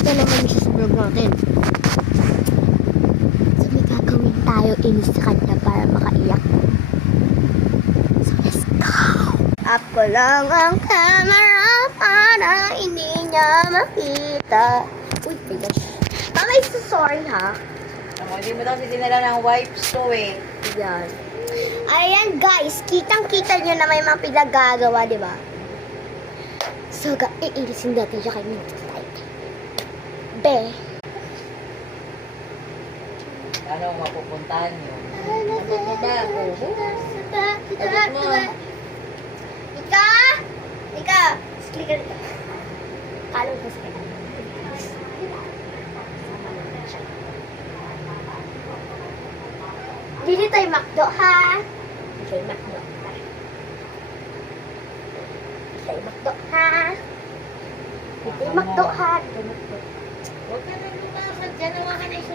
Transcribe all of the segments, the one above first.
Ito naman yung vlog natin. So may gagawin tayo inis sa kanya para makaiyak. So let's go! Up ko lang ang camera para hindi niya makita. Uy, my gosh. Mama, I'm so sorry ha. Hindi mo daw dinala ng wipes to eh. Yan. Ayan guys, kitang-kita nyo na may mga pinagagawa, di ba? So, iilisin natin siya kay Minty Type. Be. Ano mapupuntahan nyo? Abot mo ba? Abot mo. Ika! Ika! Slika rito. Kalong ko slika. Dili tayo makdo, ha? Dili tayo makdo. Dili tayo makdo, ha? Dili tayo makdo, ha? Dili tayo makdo. Huwag ka nang lumakad dyan. Nawa ka na isa.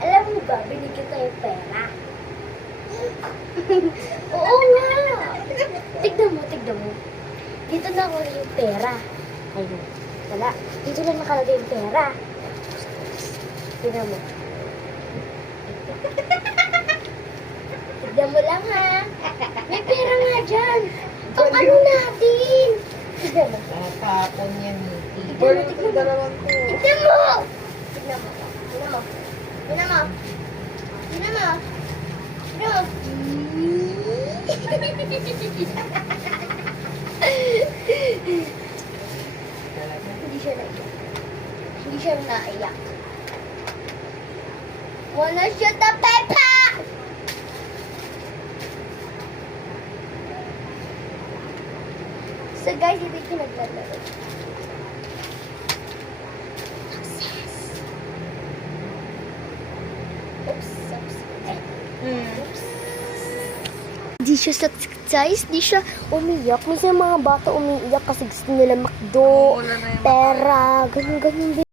Alam mo ba, binigyan tayo pera. Oo nga. Tignan mo. Dito na ako yung pera. Ayun. Wala. Dito lang nakalagay yung pera. Tignan mo. Tignan mo lang ha. May pera nga dyan. Ang ano natin. Tignan mo. Nakapapon yan eh. Tignan mo. Tignan mo. Tignan mo. Tignan mo. Tignan mo. Tignan mo. Tignan mo. Tignan mo. Hindi siya naiyak. Hindi siya naiyak. Wanna shoot the paper! So guys, hindi ko naglalaro. Oops. Di siya guys, di siya umiyak. Minsan mga bata umiiyak kasi gusto nila makdo, Wala na yung pera, ganyan din.